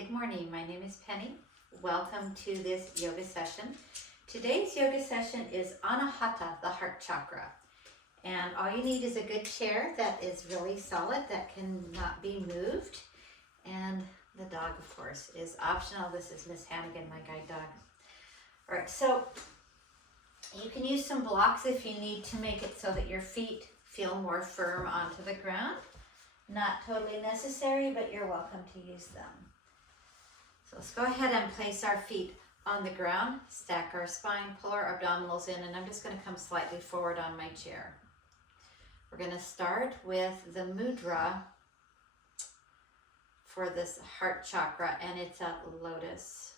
Good morning. My name is Penny. Welcome to this yoga session. Today's yoga session is Anahata, the heart chakra. And all you need is a good chair that is really solid, that cannot be moved. And the dog, of course, is optional. This is Miss Hannigan, my guide dog. All right, so you can use some blocks if you need to make it so that your feet feel more firm onto the ground. Not totally necessary, but you're welcome to use them. So let's go ahead and place our feet on the ground, stack our spine, pull our abdominals in, and I'm just going to come slightly forward on my chair. We're going to start with the mudra for this heart chakra, and it's a lotus.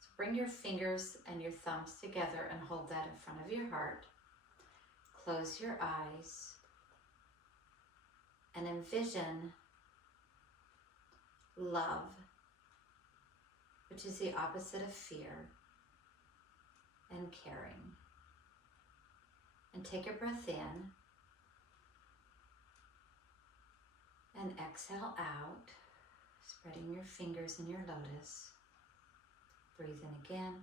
So bring your fingers and your thumbs together and hold that in front of your heart. Close your eyes and envision love, which is the opposite of fear, and caring. And take a breath in and exhale out, spreading your fingers in your lotus. Breathe in again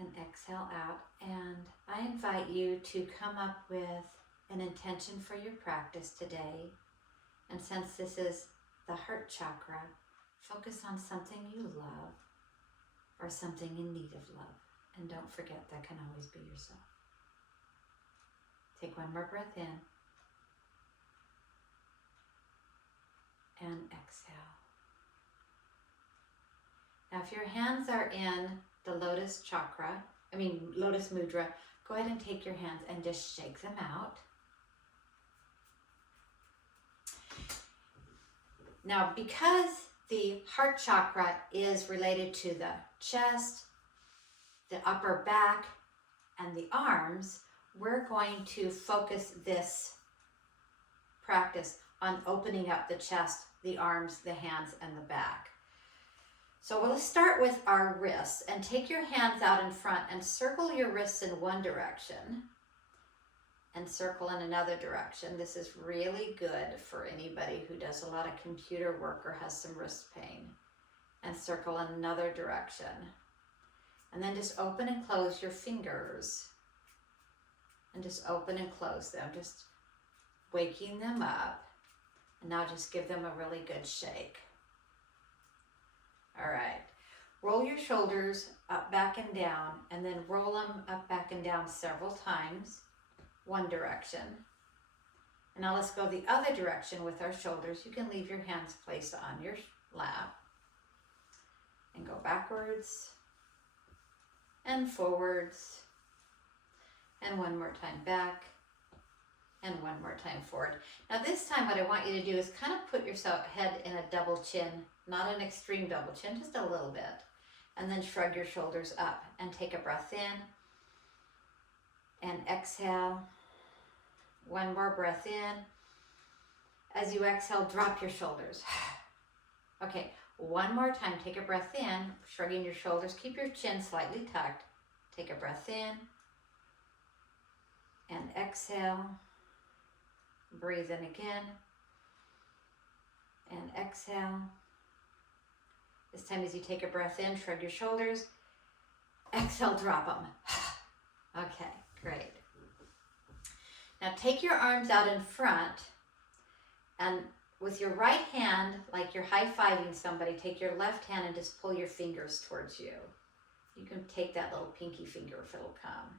and exhale out. And I invite you to come up with an intention for your practice today. And since this is the heart chakra, focus on something you love or something in need of love. And don't forget, that can always be yourself. Take one more breath in and exhale. Now, if your hands are in the lotus mudra, go ahead and take your hands and just shake them out. Now, because the heart chakra is related to the chest, the upper back, and the arms, we're going to focus this practice on opening up the chest, the arms, the hands, and the back. So we'll start with our wrists, and take your hands out in front and circle your wrists in one direction and circle in another direction. This is really good for anybody who does a lot of computer work or has some wrist pain. And circle in another direction. And then just open and close your fingers. And just open and close them, just waking them up. And now just give them a really good shake. All right, roll your shoulders up, back, and down, and then roll them up, back, and down several times, one direction. And now let's go the other direction with our shoulders. You can leave your hands placed on your lap and go backwards and forwards, and one more time back, and one more time forward. Now this time what I want you to do is kind of put your head in a double chin, not an extreme double chin, just a little bit. And then shrug your shoulders up and take a breath in and exhale. One more breath in. As you exhale, drop your shoulders. Okay, one more time, take a breath in, shrugging your shoulders, keep your chin slightly tucked. Take a breath in and exhale. Breathe in again and exhale. This time as you take a breath in, shrug your shoulders. Exhale, drop them. Okay, great. Now take your arms out in front, and with your right hand, like you're high-fiving somebody, take your left hand and just pull your fingers towards you. You can take that little pinky finger if it'll come.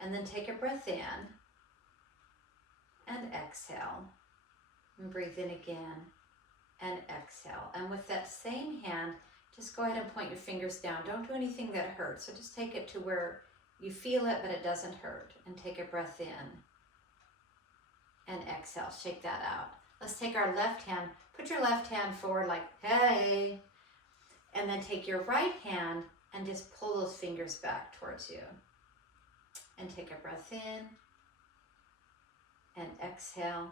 And then take a breath in and exhale. And breathe in again and exhale. And with that same hand, just go ahead and point your fingers down. Don't do anything that hurts. So just take it to where you feel it, but it doesn't hurt. And take a breath in and exhale. Shake that out. Let's take our left hand. Put your left hand forward like, hey. And then take your right hand and just pull those fingers back towards you. And take a breath in and exhale.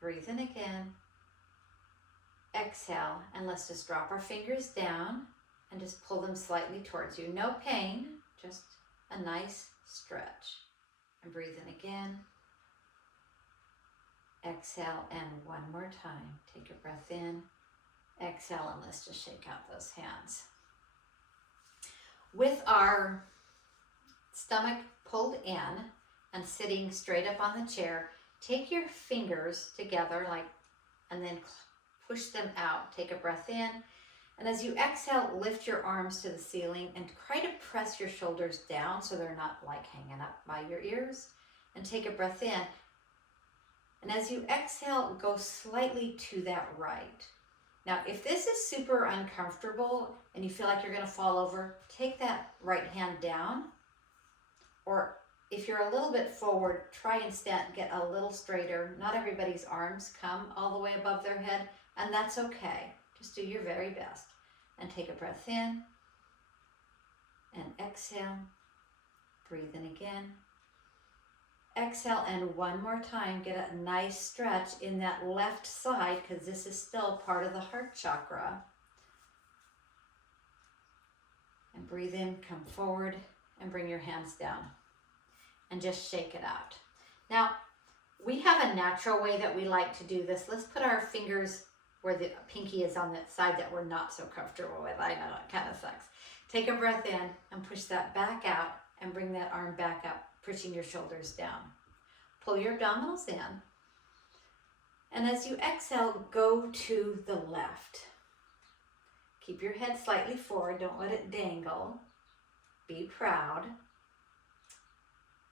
Breathe in again. Exhale, and let's just drop our fingers down and just pull them slightly towards you. No pain, just a nice stretch. And breathe in again. exhale, and one more time. Take a breath in, exhale, and let's just shake out those hands. With our stomach pulled in and sitting straight up on the chair, take your fingers together and then push them out. Take a breath in. And as you exhale, lift your arms to the ceiling and try to press your shoulders down so they're not like hanging up by your ears. And take a breath in. And as you exhale, go slightly to that right. Now, if this is super uncomfortable and you feel like you're going to fall over, take that right hand down. Or if you're a little bit forward, try and get a little straighter. Not everybody's arms come all the way above their head, and that's okay. Just do your very best. And take a breath in and exhale. Breathe in again. Exhale, and one more time, get a nice stretch in that left side because this is still part of the heart chakra. And breathe in, come forward, and bring your hands down. And just shake it out. Now, we have a natural way that we like to do this. Let's put our fingers where the pinky is on that side that we're not so comfortable with. I know, it kind of sucks. Take a breath in and push that back out and bring that arm back up, pushing your shoulders down. Pull your abdominals in. And as you exhale, go to the left. Keep your head slightly forward. Don't let it dangle. Be proud.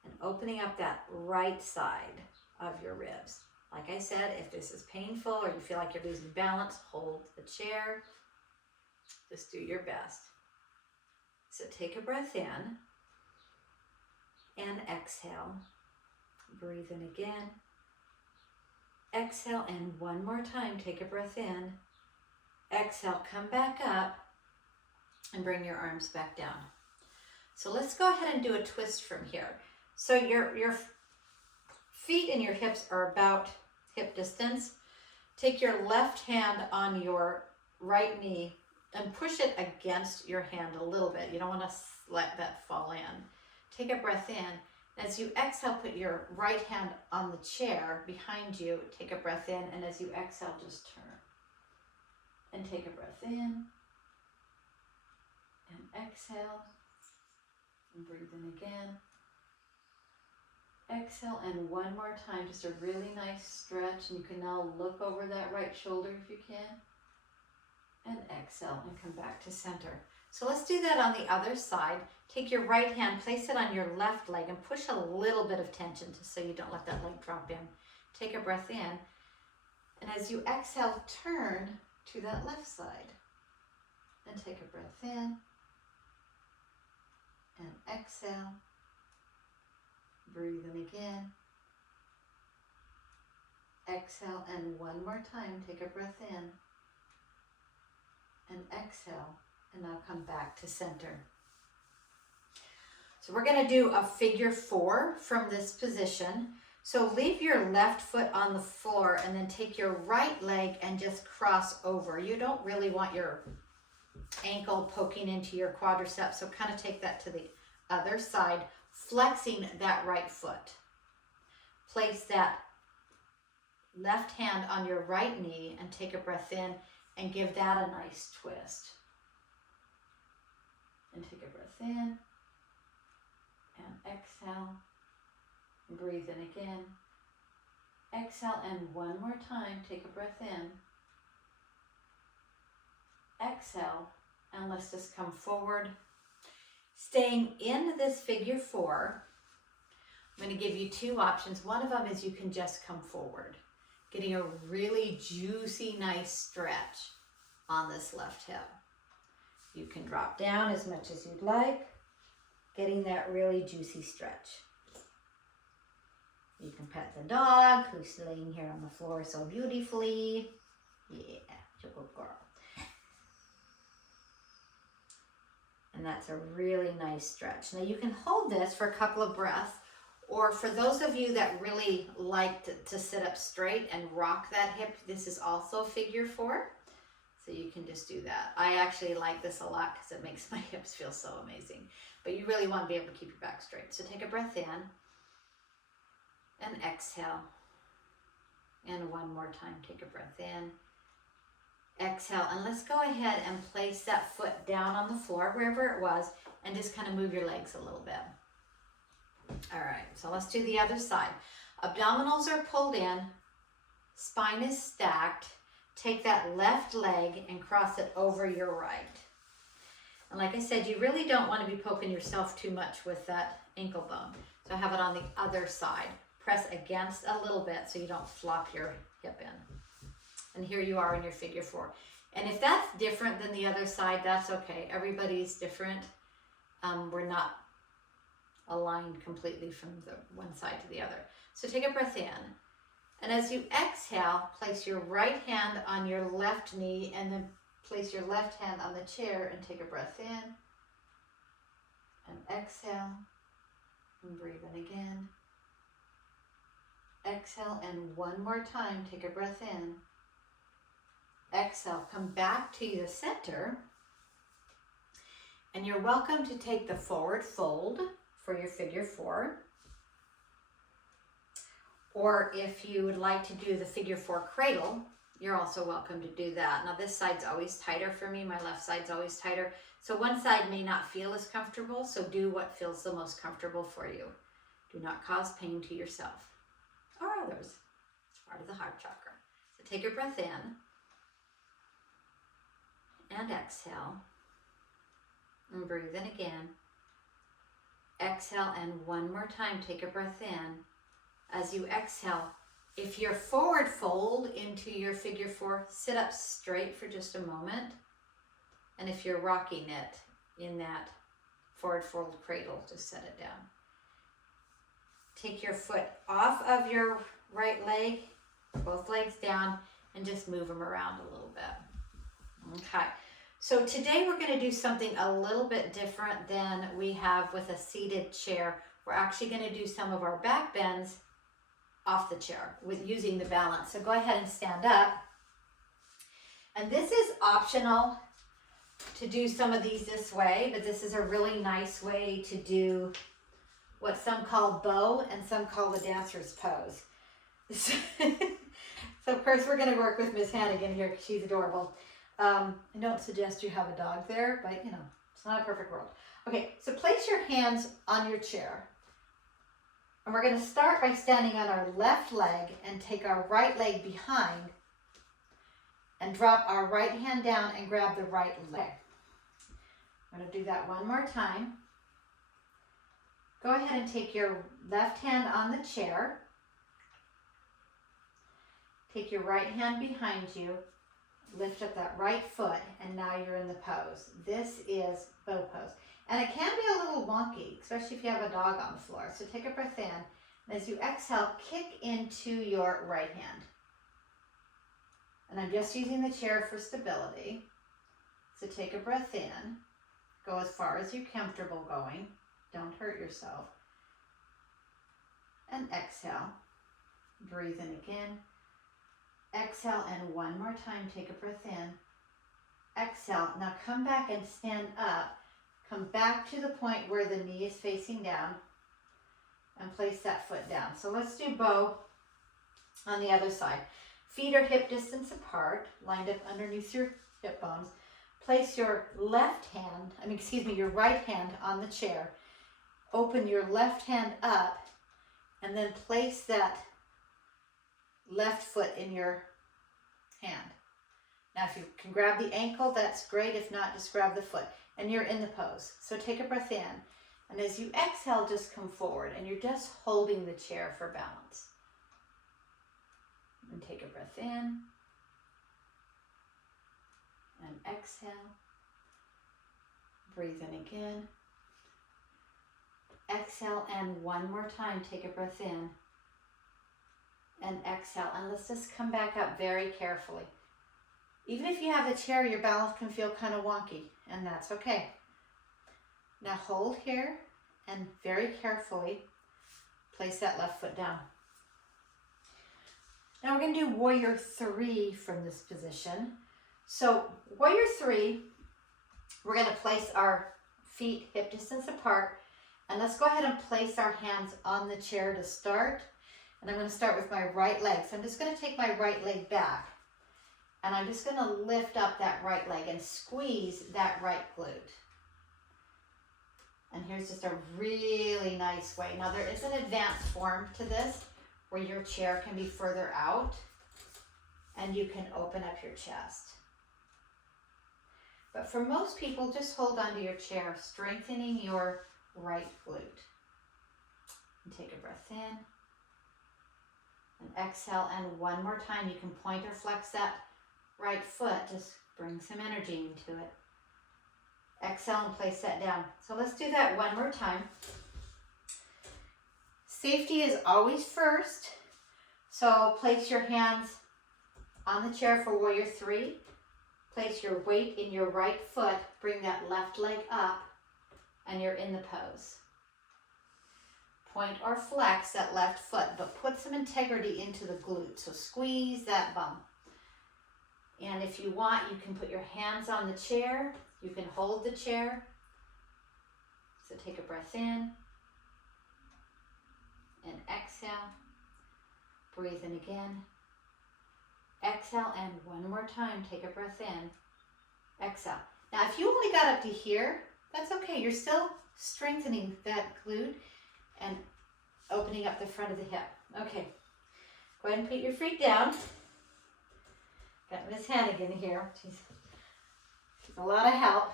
And opening up that right side of your ribs. Like I said, if this is painful or you feel like you're losing balance, hold the chair. Just do your best. So take a breath in and exhale. Breathe in again. Exhale, and one more time, take a breath in. Exhale, come back up and bring your arms back down. So let's go ahead and do a twist from here. So your feet and your hips are about hip distance. Take your left hand on your right knee and push it against your hand a little bit. You don't want to let that fall in. Take a breath in. As you exhale, put your right hand on the chair behind you. Take a breath in, and as you exhale, just turn. And take a breath in. And exhale. And breathe in again. Exhale, and one more time, just a really nice stretch. And you can now look over that right shoulder if you can. And exhale, and come back to center. So let's do that on the other side. Take your right hand, place it on your left leg, and push a little bit of tension just so you don't let that leg drop in. Take a breath in. And as you exhale, turn to that left side. And take a breath in. And exhale. Breathe in again. Exhale, and one more time, take a breath in. And exhale, and now come back to center. So we're going to do a figure 4 from this position. So leave your left foot on the floor and then take your right leg and just cross over. You don't really want your ankle poking into your quadriceps, so kind of take that to the other side, flexing that right foot. Place that left hand on your right knee and take a breath in and give that a nice twist. And take a breath in and exhale. Breathe in again. Exhale, and one more time, take a breath in. Exhale, and let's just come forward. Staying in this figure 4, I'm going to give you 2 options. One of them is you can just come forward, getting a really juicy, nice stretch on this left hip. You can drop down as much as you'd like, getting that really juicy stretch. You can pet the dog who's laying here on the floor so beautifully. Yeah, you're a good girl. And that's a really nice stretch. Now you can hold this for a couple of breaths, or for those of you that really like to sit up straight and rock that hip, this is also figure 4. So you can just do that. I actually like this a lot because it makes my hips feel so amazing. But you really want to be able to keep your back straight. So take a breath in and exhale. And in one more time. Take a breath in. Exhale, and let's go ahead and place that foot down on the floor, wherever it was, and just kind of move your legs a little bit. All right, so let's do the other side. Abdominals are pulled in, spine is stacked. Take that left leg and cross it over your right. And like I said, you really don't want to be poking yourself too much with that ankle bone. So have it on the other side. Press against a little bit so you don't flop your hip in. And here you are in your figure four. And if that's different than the other side, that's okay. Everybody's different. We're not aligned completely from the one side to the other. So take a breath in. And as you exhale, place your right hand on your left knee and then place your left hand on the chair and take a breath in. And exhale. And breathe in again. Exhale, and one more time, take a breath in. Exhale, come back to the center. And you're welcome to take the forward fold for your figure four. Or if you would like to do the figure four cradle, you're also welcome to do that. Now this side's always tighter for me. My left side's always tighter. So one side may not feel as comfortable, so do what feels the most comfortable for you. Do not cause pain to yourself or others. It's part of the heart chakra. So take a breath in and exhale. And breathe in again. Exhale, and one more time, take a breath in. As you exhale, if you're forward fold into your figure four, sit up straight for just a moment. And if you're rocking it in that forward fold cradle, just set it down. Take your foot off of your right leg, both legs down, and just move them around a little bit. Okay, so today we're going to do something a little bit different than we have with a seated chair. We're actually going to do some of our back bends off the chair with using the balance. So go ahead and stand up. And this is optional to do some of these this way, but this is a really nice way to do what some call bow and some call the dancer's pose. So of course we're going to work with Miss Hannigan here because she's adorable. I don't suggest you have a dog there, but you know, it's not a perfect world. Okay, so place your hands on your chair. And we're going to start by standing on our left leg and take our right leg behind and drop our right hand down and grab the right leg. I'm going to do that one more time. Go ahead and take your left hand on the chair. Take your right hand behind you. Lift up that right foot, and now you're in the pose. This is bow pose. And it can be a little wonky, especially if you have a dog on the floor. So take a breath in. And as you exhale, kick into your right hand. And I'm just using the chair for stability. So take a breath in. Go as far as you're comfortable going. Don't hurt yourself. And exhale. Breathe in again. Exhale, and one more time, take a breath in. Exhale. Now come back and stand up. Come back to the point where the knee is facing down and place that foot down. So let's do bow on the other side. Feet are hip distance apart, lined up underneath your hip bones. Place your your right hand on the chair. Open your left hand up and then place that left foot in your hand. Now if you can grab the ankle, that's great. If not, just grab the foot. And you're in the pose. So take a breath in. And as you exhale, just come forward. And you're just holding the chair for balance. And take a breath in. And exhale. Breathe in again. Exhale, and one more time, take a breath in. And exhale. And let's just come back up very carefully. Even if you have the chair, your balance can feel kind of wonky, and that's okay. Now hold here and very carefully place that left foot down. Now we're going to do warrior three from this position. So warrior three, we're going to place our feet hip distance apart, and let's go ahead and place our hands on the chair to start. And I'm going to start with my right leg. So I'm just going to take my right leg back. And I'm just going to lift up that right leg and squeeze that right glute. And here's just a really nice way. Now there is an advanced form to this where your chair can be further out and you can open up your chest. But for most people, just hold onto your chair, strengthening your right glute. And take a breath in and exhale. And one more time, you can point or flex that right foot. Just bring some energy into it. Exhale and place that down. So let's do that one more time. Safety is always first. So place your hands on the chair for warrior 3. Place your weight in your right foot. Bring that left leg up and you're in the pose. Point or flex that left foot, but put some integrity into the glute. So squeeze that bum. And if you want, you can put your hands on the chair. You can hold the chair. So take a breath in and exhale. Breathe in again. Exhale, and one more time, take a breath in. Exhale. Now, if you only got up to here, that's okay. You're still strengthening that glute and opening up the front of the hip. Okay. Go ahead and put your feet down. Got Miss Hannigan here. She's a lot of help.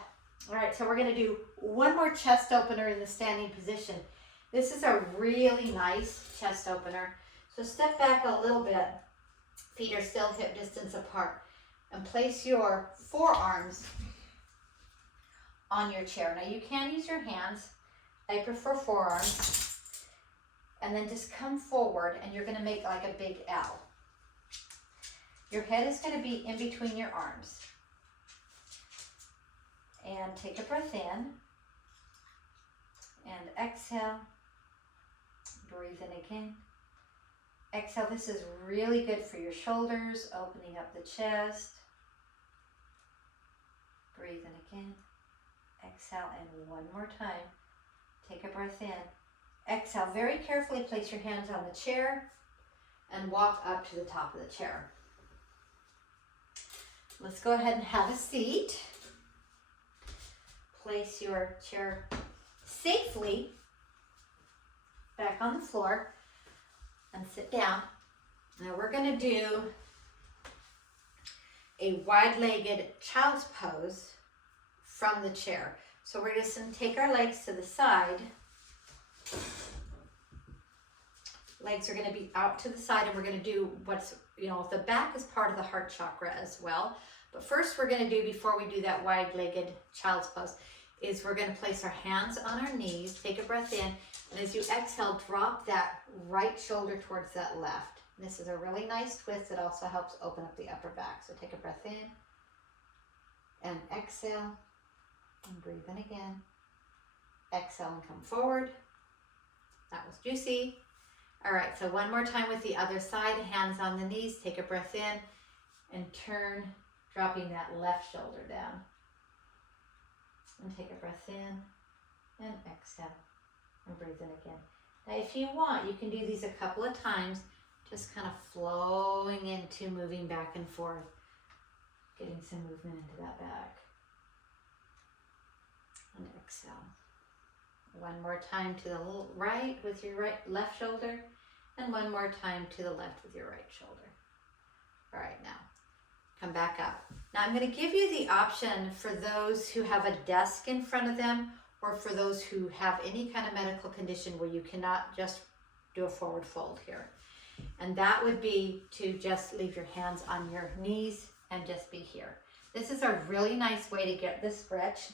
All right, so we're going to do one more chest opener in the standing position. This is a really nice chest opener. So step back a little bit. Feet are still hip distance apart. And place your forearms on your chair. Now you can use your hands. I prefer forearms. And then just come forward and you're going to make like a big L. Your head is going to be in between your arms. And take a breath in and exhale. Breathe in again. Exhale. This is really good for your shoulders, opening up the chest. Breathe in again. Exhale, and one more time. Take a breath in. Exhale. Very carefully place your hands on the chair and walk up to the top of the chair. Let's go ahead and have a seat. Place your chair safely back on the floor and sit down. Now we're going to do a wide-legged child's pose from the chair. So we're just going to take our legs to the side. Legs are going to be out to the side, and we're going to do what's, the back is part of the heart chakra as well. But first we're going to do, before we do that wide-legged child's pose, is we're going to place our hands on our knees, take a breath in, and as you exhale, drop that right shoulder towards that left. And this is a really nice twist that also helps open up the upper back. So take a breath in and exhale and breathe in again. Exhale and come forward. That was juicy. All right, so one more time with the other side, hands on the knees, take a breath in and turn, dropping that left shoulder down. And take a breath in and exhale and breathe in again. Now if you want, you can do these a couple of times, just kind of flowing into moving back and forth, getting some movement into that back. And exhale. One more time to the right with your left shoulder, and one more time to the left with your right shoulder. All right, now come back up. Now I'm going to give you the option for those who have a desk in front of them, or for those who have any kind of medical condition where you cannot just do a forward fold here. And that would be to just leave your hands on your knees and just be here. This is a really nice way to get this stretch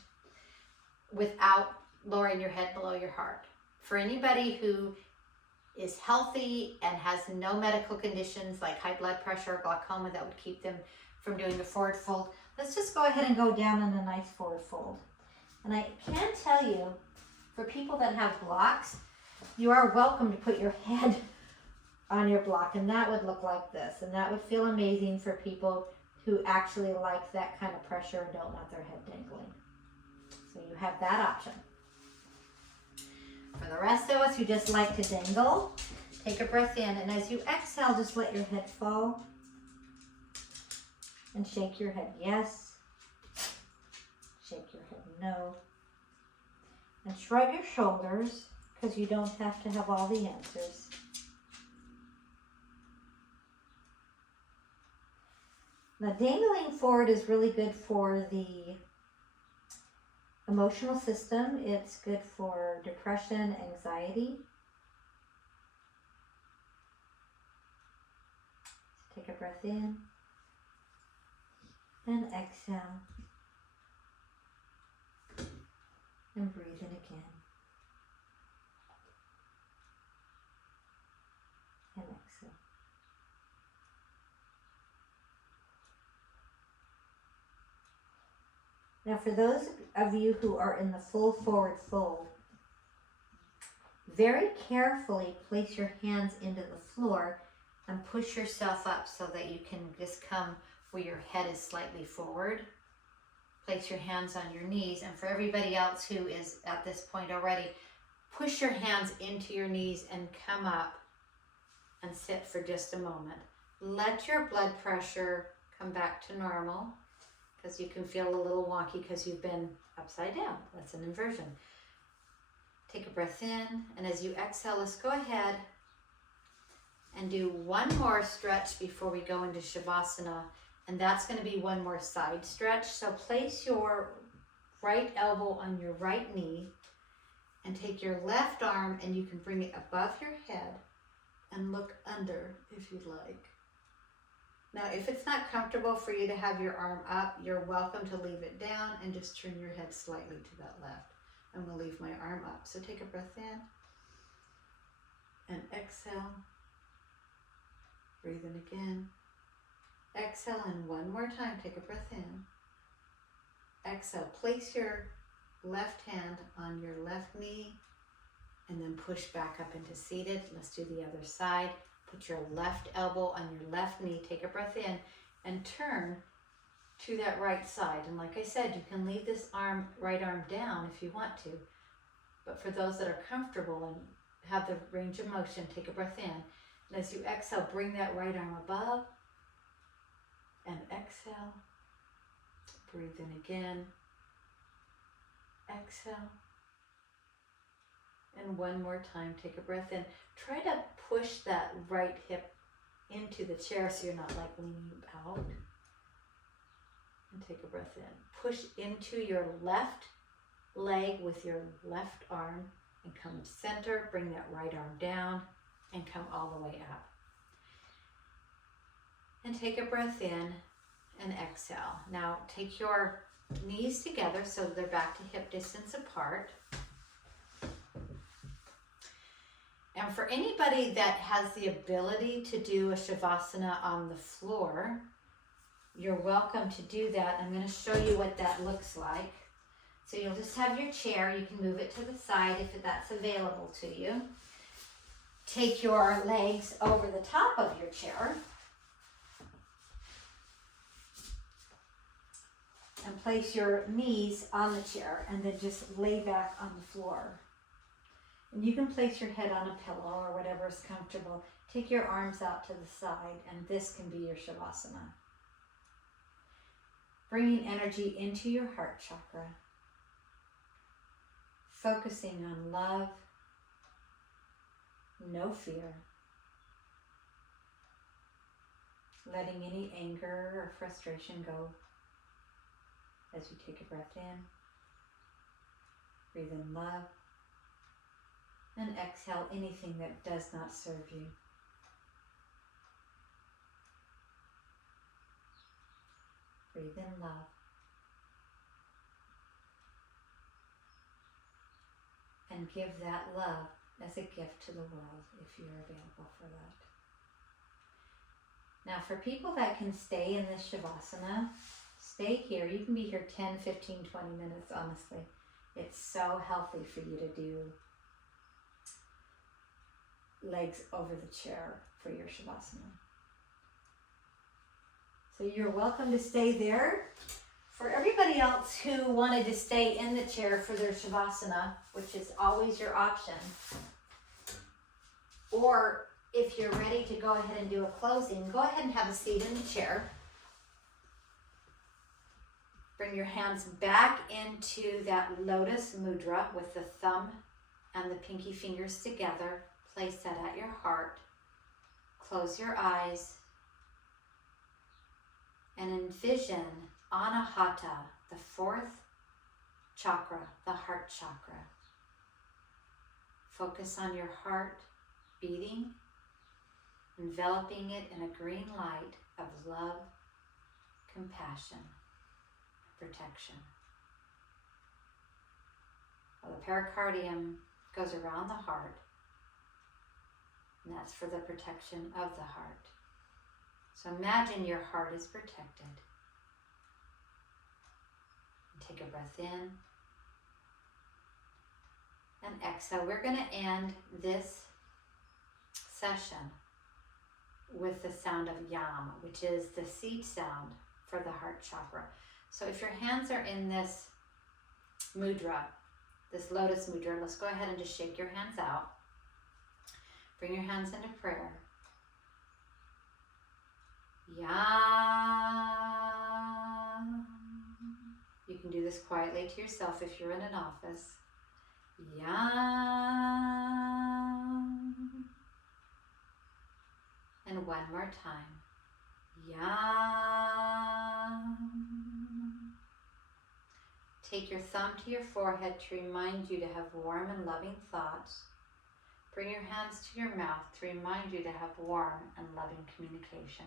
without lowering your head below your heart. For anybody who is healthy and has no medical conditions like high blood pressure or glaucoma that would keep them from doing a forward fold, let's just go ahead and go down in a nice forward fold. And I can tell you, for people that have blocks, you are welcome to put your head on your block, and that would look like this, and that would feel amazing for people who actually like that kind of pressure and don't want their head dangling. So you have that option. For the rest of us who just like to dangle, Take a breath in, and as you exhale, just let your head fall and shake your head yes, shake your head no, and shrug your shoulders because you don't have to have all the answers. Now, dangling forward is really good for the emotional system. It's good for depression, anxiety. So take a breath in and exhale. And breathe in again. And exhale. Now, for those of you who are in the full forward fold, very carefully place your hands into the floor and push yourself up so that you can just come where your head is slightly forward. Place your hands on your knees, and for everybody else who is at this point already, push your hands into your knees and come up and sit for just a moment. Let your blood pressure come back to normal, because you can feel a little wonky because you've been upside down. That's an inversion. Take a breath in, and as you exhale, let's go ahead and do one more stretch before we go into Shavasana, and that's going to be one more side stretch. So place your right elbow on your right knee and take your left arm, and you can bring it above your head and look under if you'd like. Now, if it's not comfortable for you to have your arm up, you're welcome to leave it down and just turn your head slightly to that left. I'm going to leave my arm up. So take a breath in and exhale. Breathe in again. Exhale, and one more time, take a breath in. Exhale, place your left hand on your left knee and then push back up into seated. Let's do the other side. Put your left elbow on your left knee, take a breath in, and turn to that right side. And like I said, you can leave this right arm down if you want to. But for those that are comfortable and have the range of motion, take a breath in. And as you exhale, bring that right arm above and exhale. Breathe in again. Exhale. And one more time, take a breath in. Try to push that right hip into the chair so you're not like leaning out. And take a breath in. Push into your left leg with your left arm and come center. Bring that right arm down and come all the way up. And take a breath in and exhale. Now take your knees together so they're back to hip distance apart. And for anybody that has the ability to do a Shavasana on the floor, you're welcome to do that. I'm going to show you what that looks like. So you'll just have your chair. You can move it to the side if that's available to you. Take your legs over the top of your chair and place your knees on the chair, and then just lay back on the floor. And you can place your head on a pillow or whatever is comfortable. Take your arms out to the side, and this can be your Shavasana. Bringing energy into your heart chakra. Focusing on love, no fear. Letting any anger or frustration go as you take a breath in. Breathe in love. And exhale anything that does not serve you. Breathe in love. And give that love as a gift to the world if you're available for that. Now for people that can stay in this Shavasana, stay here. You can be here 10, 15, 20 minutes, honestly. It's so healthy for you to do legs over the chair for your Shavasana. So you're welcome to stay there. For everybody else who wanted to stay in the chair for their Shavasana, which is always your option, or if you're ready to go ahead and do a closing, go ahead and have a seat in the chair. Bring your hands back into that lotus mudra with the thumb and the pinky fingers together. Place that at your heart. Close your eyes and envision Anahata, the fourth chakra, the heart chakra. Focus on your heart beating, enveloping it in a green light of love, compassion, protection. Well, the pericardium goes around the heart, and that's for the protection of the heart. So imagine your heart is protected. Take a breath in and exhale. We're going to end this session with the sound of yam, which is the seed sound for the heart chakra. So if your hands are in this mudra, this lotus mudra, let's go ahead and just shake your hands out. Bring your hands into prayer. Yam. You can do this quietly to yourself if you're in an office. Yam. And one more time. Yam. Take your thumb to your forehead to remind you to have warm and loving thoughts. Bring your hands to your mouth to remind you to have warm and loving communication.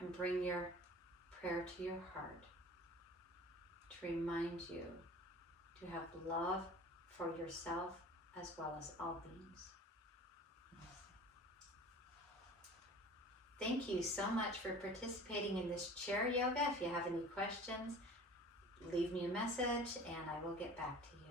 And bring your prayer to your heart to remind you to have love for yourself as well as all beings. Thank you so much for participating in this chair yoga. If you have any questions, leave me a message and I will get back to you.